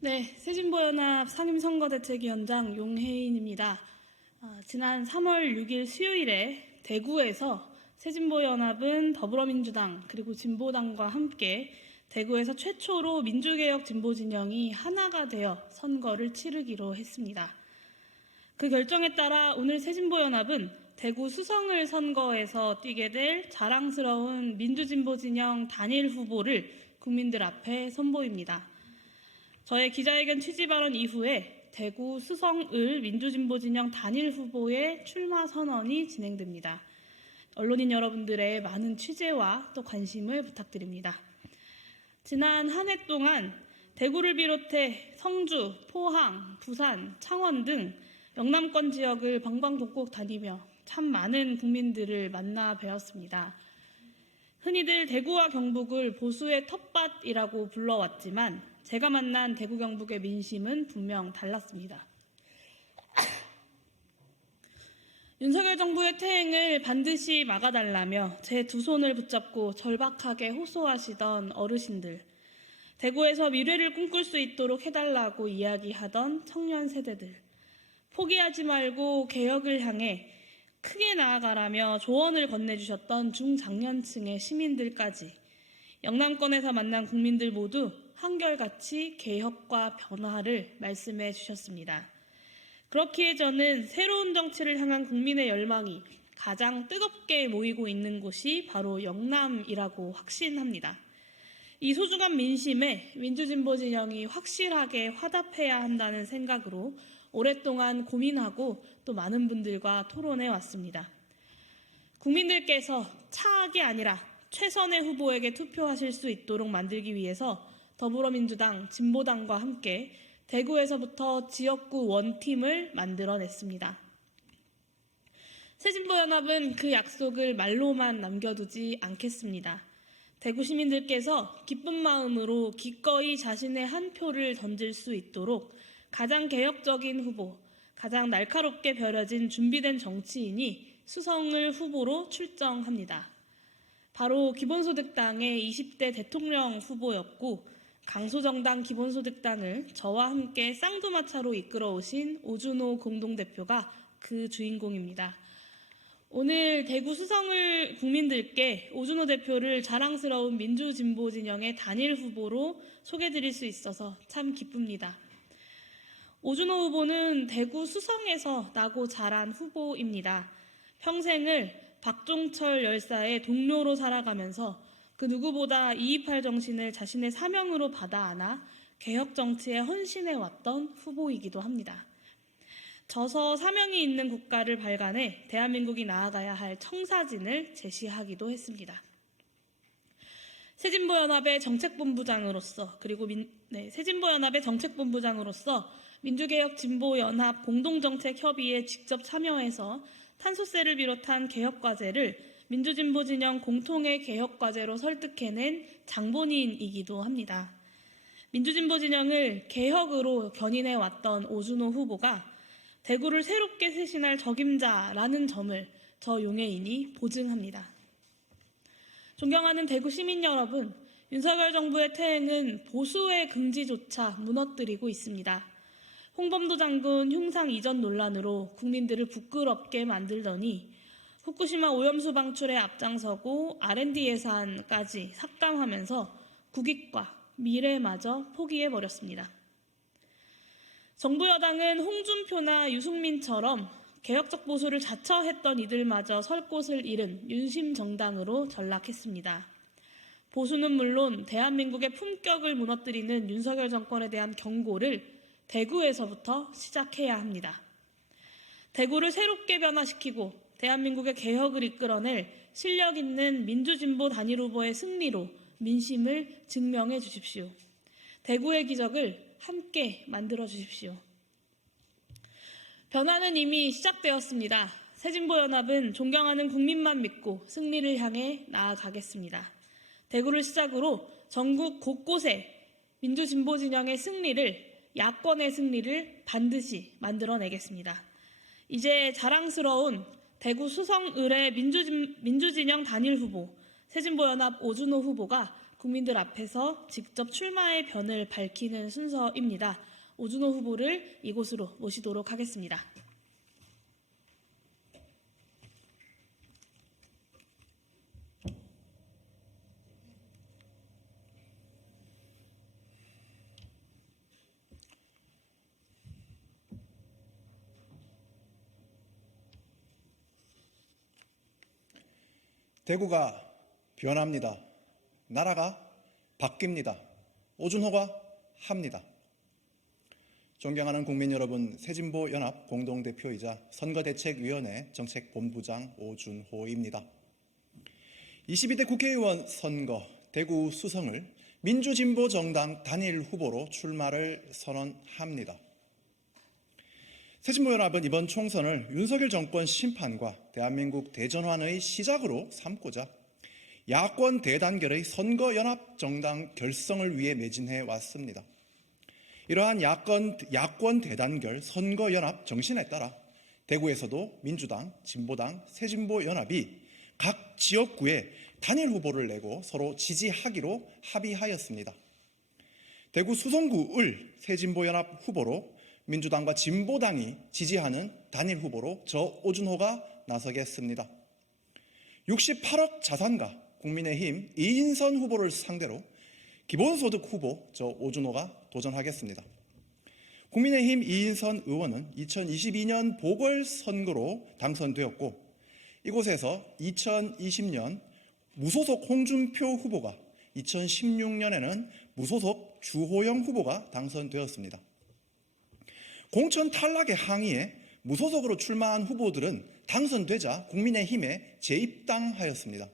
네, 새진보연합 상임선거대책위원장 용혜인입니다. 지난 3월 6일 수요일에 대구에서 새진보연합은 더불어민주당 그리고 진보당과 함께 대구에서 최초로 민주개혁 진보진영이 하나가 되어 선거를 치르기로 했습니다. 그 결정에 따라 오늘 새진보연합은 대구 수성을 선거에서 뛰게 될 자랑스러운 민주진보진영 단일 후보를 국민들 앞에 선보입니다. 저의 기자회견 취지 발언 이후에 대구 수성을 민주진보진영 단일 후보의 출마 선언이 진행됩니다. 언론인 여러분들의 많은 취재와 또 관심을 부탁드립니다. 지난 한 해 동안 대구를 비롯해 성주, 포항, 부산, 창원 등 영남권 지역을 방방곡곡 다니며 참 많은 국민들을 만나 뵈었습니다. 흔히들 대구와 경북을 보수의 텃밭이라고 불러왔지만 제가 만난 대구 경북의 민심은 분명 달랐습니다. 윤석열 정부의 퇴행을 반드시 막아달라며 제 두 손을 붙잡고 절박하게 호소하시던 어르신들, 대구에서 미래를 꿈꿀 수 있도록 해달라고 이야기하던 청년 세대들, 포기하지 말고 개혁을 향해 크게 나아가라며 조언을 건네주셨던 중장년층의 시민들까지 영남권에서 만난 국민들 모두 한결같이 개혁과 변화를 말씀해 주셨습니다. 그렇기에 저는 새로운 정치를 향한 국민의 열망이 가장 뜨겁게 모이고 있는 곳이 바로 영남이라고 확신합니다. 이 소중한 민심에 민주진보진영이 확실하게 화답해야 한다는 생각으로 오랫동안 고민하고 또 많은 분들과 토론해 왔습니다. 국민들께서 차악이 아니라 최선의 후보에게 투표하실 수 있도록 만들기 위해서 더불어민주당, 진보당과 함께 대구에서부터 지역구 원팀을 만들어냈습니다. 새진보연합은 그 약속을 말로만 남겨두지 않겠습니다. 대구 시민들께서 기쁜 마음으로 기꺼이 자신의 한 표를 던질 수 있도록 가장 개혁적인 후보, 가장 날카롭게 벼려진 준비된 정치인이 수성을 후보로 출정합니다. 바로 기본소득당의 20대 대통령 후보였고 강소정당 기본소득당을 저와 함께 쌍두마차로 이끌어오신 오준호 공동대표가 그 주인공입니다. 오늘 대구 수성을 국민들께 오준호 대표를 자랑스러운 민주진보진영의 단일 후보로 소개드릴 수 있어서 참 기쁩니다. 오준호 후보는 대구 수성에서 나고 자란 후보입니다. 평생을 박종철 열사의 동료로 살아가면서 그 누구보다 228 정신을 자신의 사명으로 받아 안아 개혁 정치에 헌신해 왔던 후보이기도 합니다. 저서 사명이 있는 국가를 발간해 대한민국이 나아가야 할 청사진을 제시하기도 했습니다. 새진보연합의 정책본부장으로서 새진보연합의 정책본부장으로서 민주개혁진보연합 공동정책협의에 직접 참여해서 탄소세를 비롯한 개혁과제를 민주진보진영 공통의 개혁과제로 설득해낸 장본인이기도 합니다. 민주진보진영을 개혁으로 견인해왔던 오준호 후보가 대구를 새롭게 쇄신할 적임자라는 점을 저 용혜인이 보증합니다. 존경하는 대구 시민 여러분, 윤석열 정부의 퇴행은 보수의 긍지조차 무너뜨리고 있습니다. 홍범도 장군 흉상 이전 논란으로 국민들을 부끄럽게 만들더니 후쿠시마 오염수 방출에 앞장서고 R&D 예산까지 삭감하면서 국익과 미래마저 포기해버렸습니다. 정부 여당은 홍준표나 유승민처럼 개혁적 보수를 자처했던 이들마저 설 곳을 잃은 윤심정당으로 전락했습니다. 보수는 물론 대한민국의 품격을 무너뜨리는 윤석열 정권에 대한 경고를 대구에서부터 시작해야 합니다. 대구를 새롭게 변화시키고 대한민국의 개혁을 이끌어낼 실력 있는 민주진보 단일 후보의 승리로 민심을 증명해 주십시오. 대구의 기적을 함께 만들어 주십시오. 변화는 이미 시작되었습니다. 새진보연합은 존경하는 국민만 믿고 승리를 향해 나아가겠습니다. 대구를 시작으로 전국 곳곳에 민주진보진영의 승리를, 야권의 승리를 반드시 만들어내겠습니다. 이제 자랑스러운 대구 수성을의 민주진영 단일 후보, 새진보연합 오준호 후보가 국민들 앞에서 직접 출마의 변을 밝히는 순서입니다. 오준호 후보를 이곳으로 모시도록 하겠습니다. 대구가 변합니다. 나라가 바뀝니다. 오준호가 합니다. 존경하는 국민 여러분, 새진보연합 공동대표이자 선거대책위원회 정책본부장 오준호입니다. 22대 국회의원 선거 대구 수성을 민주진보정당 단일 후보로 출마를 선언합니다. 새진보연합은 이번 총선을 윤석열 정권 심판과 대한민국 대전환의 시작으로 삼고자 야권 대단결의 선거연합 정당 결성을 위해 매진해 왔습니다. 이러한 야권 대단결 선거연합 정신에 따라 대구에서도 민주당, 진보당, 새진보연합이 각 지역구에 단일 후보를 내고 서로 지지하기로 합의하였습니다. 대구 수성구을 새진보연합 후보로 민주당과 진보당이 지지하는 단일 후보로 저 오준호가 나서겠습니다. 68억 자산가 국민의힘 이인선 후보를 상대로 기본소득 후보 저 오준호가 도전하겠습니다. 국민의힘 이인선 의원은 2022년 보궐선거로 당선되었고 이곳에서 2020년 무소속 홍준표 후보가 2016년에는 무소속 주호영 후보가 당선되었습니다. 공천 탈락에 항의해 무소속으로 출마한 후보들은 당선되자 국민의힘에 재입당하였습니다.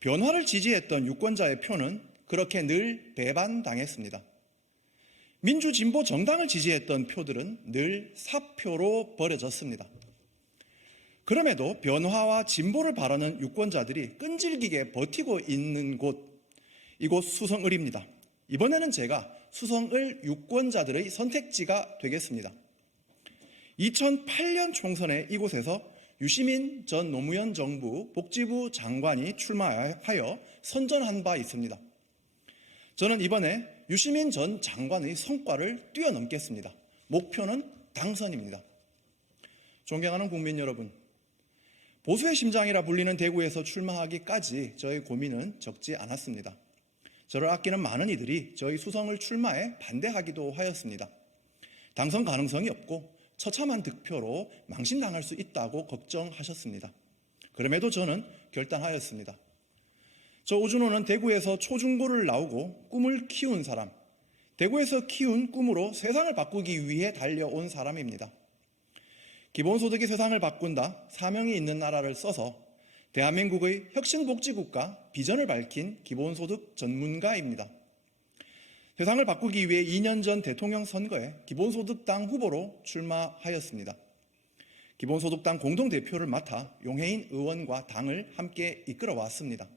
변화를 지지했던 유권자의 표는 그렇게 늘 배반당했습니다. 민주진보 정당을 지지했던 표들은 늘 사표로 버려졌습니다. 그럼에도 변화와 진보를 바라는 유권자들이 끈질기게 버티고 있는 곳, 이곳 수성을입니다. 이번에는 제가 수성을 유권자들의 선택지가 되겠습니다. 2008년 총선에 이곳에서 유시민 전 노무현 정부 복지부 장관이 출마하여 선전한 바 있습니다. 저는 이번에 유시민 전 장관의 성과를 뛰어넘겠습니다. 목표는 당선입니다. 존경하는 국민 여러분, 보수의 심장이라 불리는 대구에서 출마하기까지 저의 고민은 적지 않았습니다. 저를 아끼는 많은 이들이 저희 수성을 출마에 반대하기도 하였습니다. 당선 가능성이 없고 처참한 득표로 망신당할 수 있다고 걱정하셨습니다. 그럼에도 저는 결단하였습니다. 저 오준호는 대구에서 초중고를 나오고 꿈을 키운 사람, 대구에서 키운 꿈으로 세상을 바꾸기 위해 달려온 사람입니다. 기본소득이 세상을 바꾼다, 사명이 있는 나라를 써서 대한민국의 혁신복지국가 비전을 밝힌 기본소득 전문가입니다. 세상을 바꾸기 위해 2년 전 대통령 선거에 기본소득당 후보로 출마하였습니다. 기본소득당 공동대표를 맡아 용해인 의원과 당을 함께 이끌어왔습니다.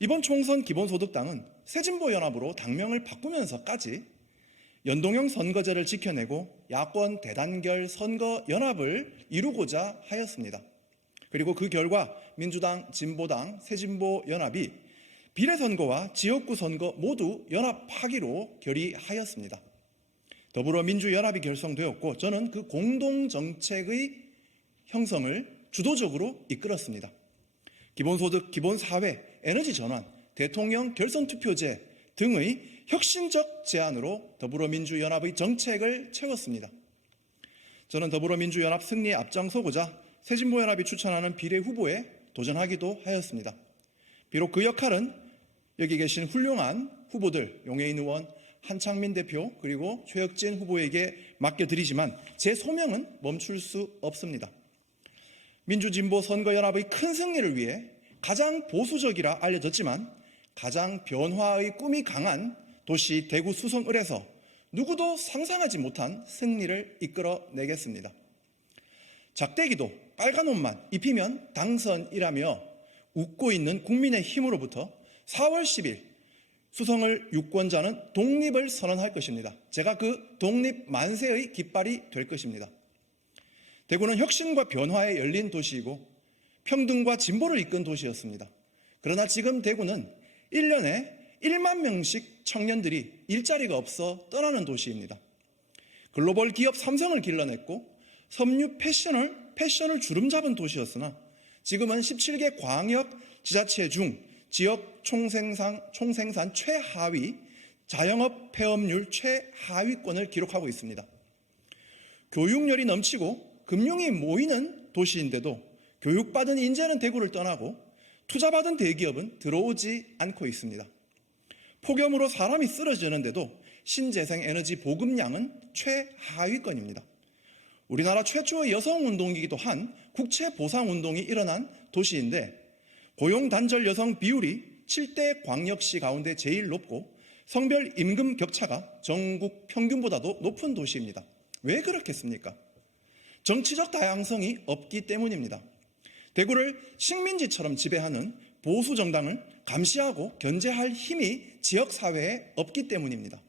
이번 총선 기본소득당은 새진보연합으로 당명을 바꾸면서까지 연동형 선거제를 지켜내고 야권 대단결 선거연합을 이루고자 하였습니다. 그리고 그 결과 민주당, 진보당, 새진보연합이 비례선거와 지역구 선거 모두 연합하기로 결의하였습니다. 더불어민주연합이 결성되었고 저는 그 공동정책의 형성을 주도적으로 이끌었습니다. 기본소득, 기본사회, 에너지전환, 대통령 결선투표제 등의 혁신적 제안으로 더불어민주연합의 정책을 채웠습니다. 저는 더불어민주연합 승리에 앞장서고자 새진보연합이 추천하는 비례후보에 도전하기도 하였습니다. 비록 그 역할은 여기 계신 훌륭한 후보들, 용해인 의원, 한창민 대표 그리고 최혁진 후보에게 맡겨드리지만 제 소명은 멈출 수 없습니다. 민주진보 선거연합의 큰 승리를 위해 가장 보수적이라 알려졌지만 가장 변화의 꿈이 강한 도시 대구 수성을에서 누구도 상상하지 못한 승리를 이끌어내겠습니다. 작대기도 빨간 옷만 입히면 당선이라며 웃고 있는 국민의힘으로부터 4월 10일 수성을 유권자는 독립을 선언할 것입니다. 제가 그 독립 만세의 깃발이 될 것입니다. 대구는 혁신과 변화에 열린 도시이고 평등과 진보를 이끈 도시였습니다. 그러나 지금 대구는 1년에 1만 명씩 청년들이 일자리가 없어 떠나는 도시입니다. 글로벌 기업 삼성을 길러냈고 섬유 패션을 주름잡은 도시였으나 지금은 17개 광역 지자체 중 지역 총생산 최하위, 자영업 폐업률 최하위권을 기록하고 있습니다. 교육열이 넘치고 금융이 모이는 도시인데도 교육받은 인재는 대구를 떠나고 투자받은 대기업은 들어오지 않고 있습니다. 폭염으로 사람이 쓰러지는데도 신재생 에너지 보급량은 최하위권입니다. 우리나라 최초의 여성운동이기도 한 국채보상운동이 일어난 도시인데 고용 단절 여성 비율이 7대 광역시 가운데 제일 높고 성별 임금 격차가 전국 평균보다도 높은 도시입니다. 왜 그렇겠습니까? 정치적 다양성이 없기 때문입니다. 대구를 식민지처럼 지배하는 보수 정당을 감시하고 견제할 힘이 지역사회에 없기 때문입니다.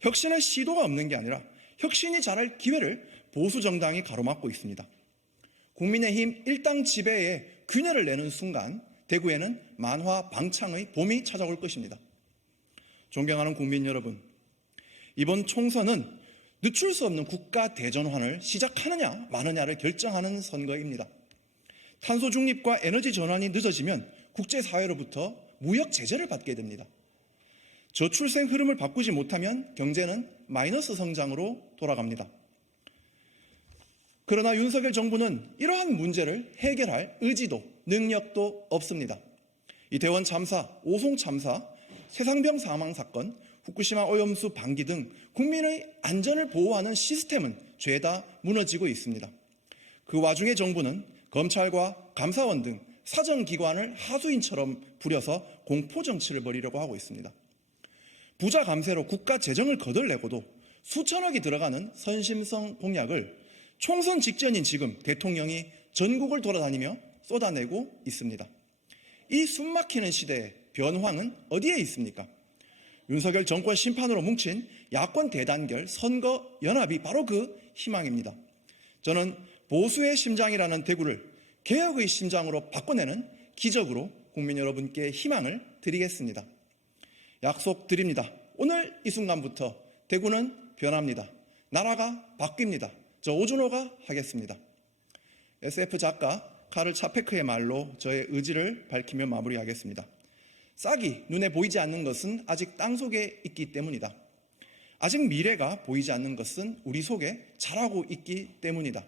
혁신의 시도가 없는 게 아니라 혁신이 자랄 기회를 보수 정당이 가로막고 있습니다. 국민의힘 일당 지배에 균열을 내는 순간 대구에는 만화 방창의 봄이 찾아올 것입니다. 존경하는 국민 여러분, 이번 총선은 늦출 수 없는 국가 대전환을 시작하느냐 마느냐를 결정하는 선거입니다. 탄소 중립과 에너지 전환이 늦어지면 국제사회로부터 무역 제재를 받게 됩니다. 저출생 흐름을 바꾸지 못하면 경제는 마이너스 성장으로 돌아갑니다. 그러나 윤석열 정부는 이러한 문제를 해결할 의지도 능력도 없습니다. 이태원 참사, 오송 참사, 세상병 사망 사건, 후쿠시마 오염수 방기 등 국민의 안전을 보호하는 시스템은 죄다 무너지고 있습니다. 그 와중에 정부는 검찰과 감사원 등 사정기관을 하수인처럼 부려서 공포정치를 벌이려고 하고 있습니다. 부자 감세로 국가 재정을 거덜내고도 수천억이 들어가는 선심성 공약을 총선 직전인 지금 대통령이 전국을 돌아다니며 쏟아내고 있습니다. 이 숨막히는 시대에 변황은 어디에 있습니까? 윤석열 정권 심판으로 뭉친 야권 대단결 선거연합이 바로 그 희망입니다. 저는 보수의 심장이라는 대구를 개혁의 심장으로 바꿔내는 기적으로 국민 여러분께 희망을 드리겠습니다. 약속드립니다. 오늘 이 순간부터 대구는 변합니다. 나라가 바뀝니다. 저 오준호가 하겠습니다. SF 작가 카를 차페크의 말로 저의 의지를 밝히며 마무리하겠습니다. 싹이 눈에 보이지 않는 것은 아직 땅 속에 있기 때문이다. 아직 미래가 보이지 않는 것은 우리 속에 자라고 있기 때문이다.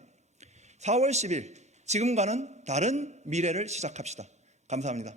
4월 10일 지금과는 다른 미래를 시작합시다. 감사합니다.